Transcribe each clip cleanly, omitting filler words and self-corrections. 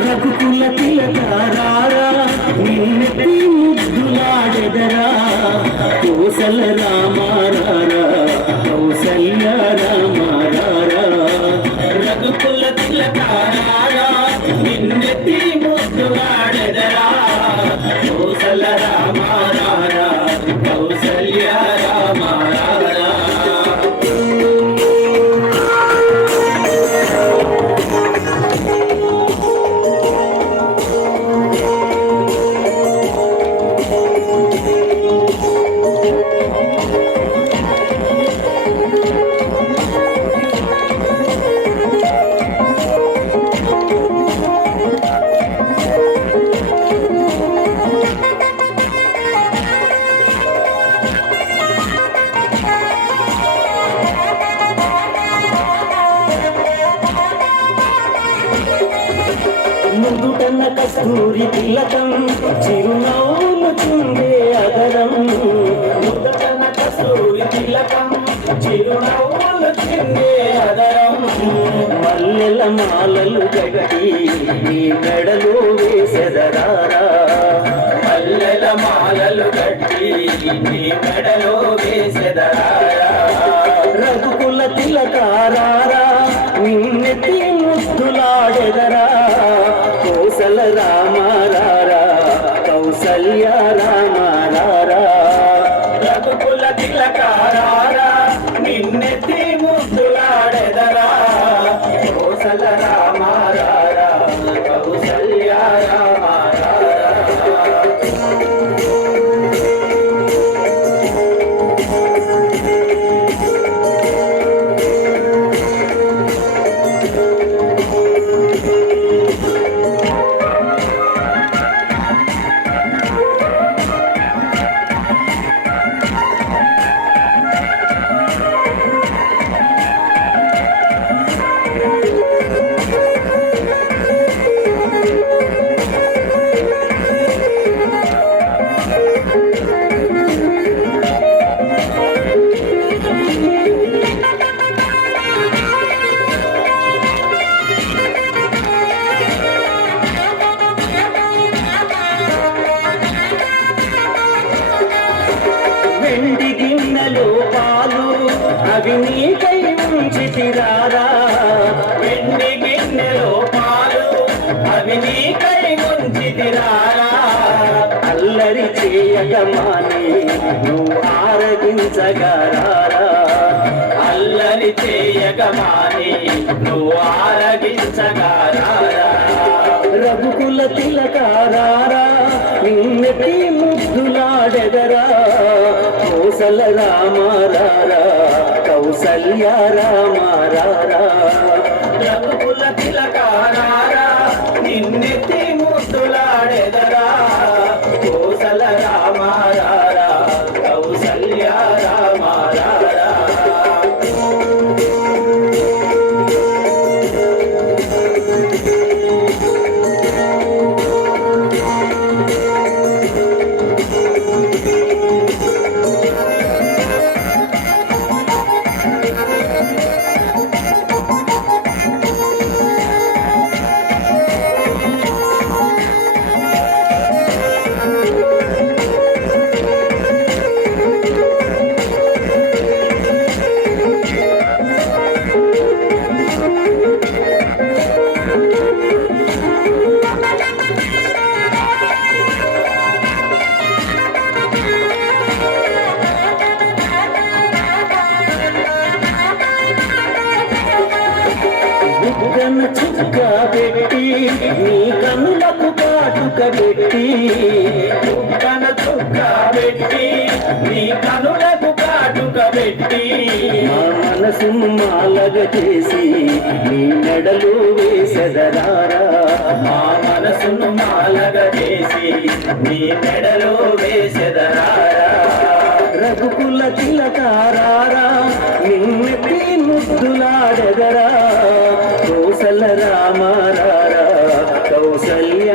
రఘుకుల తిలకారా నిన్నటి ముద్దులాడెదరా కోసల రామారా కౌసల్య రామారా రఘుకుల తిలకారా నిన్నటి ముద్దులాడెదరా కోసల రామారా కౌసల్య రామారా ముందుటన్న కస్తూరి తిలకం చిరునవ్వును చుండే అదరం ముందుటన్న కస్తూరి తిలకం చిరునవ్వును చుండే అదరం మల్లెల మాలలు గట్టి నీ మెడలో వేసెదరారా మల్లెల మాలలు గట్టి నీ మెడలో వేసెదరారా రఘుకుల తిలకారా నిన్నెత్తి ముద్దులాడెదరా కోసల రామారా కౌసల్య రామారా రఘుకుల తిలకారా నిన్నెత్తి ముద్దులాడెదరా కోసల రామారా కౌసల్య రామారా వెండి గిన్నెలో పాలు అవి నీకై ఉంచితిరారా వెండి గిన్నెలో పాలు అవి నీకై ఉంచితిరారా అల్లరి చేయగమాని నువ్వు ఆరగించగరారా అల్లరి చేయగమాని నువ్వు ఆరగించగరారా రఘుకుల తిలకారా నిన్నటి ముద్దులాడెదరా కోసల రామారా కౌసల్య రామారా రఘుకుల తిలకారా నిన్నెత్తి ముద్దులాడెదరా కోసల రామారా కౌసల్య రామారా బుగ్గన చుక్క పెట్టి నీ కన్నులకు కాటుక పెట్టి బుగ్గన చుక్క పెట్టి నీ కన్నులకు కాటుక పెట్టి మా మనసును మాలగ చేసి నీ మెడలు వేసెదరారా మా మనసును మాలగ చేసి నీ మెడలో వేసెదరారా రఘుకుల తిలకారా నిన్నెత్తి ముద్దులాడెదరా కోసల రామారా కౌసల్య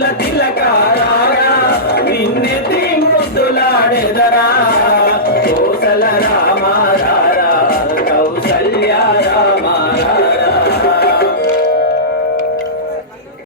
ముద్దుల తిలకారా నిన్నెత్తి ముద్దులాడెదరా కోసల రామ రారా కౌసల్య రామ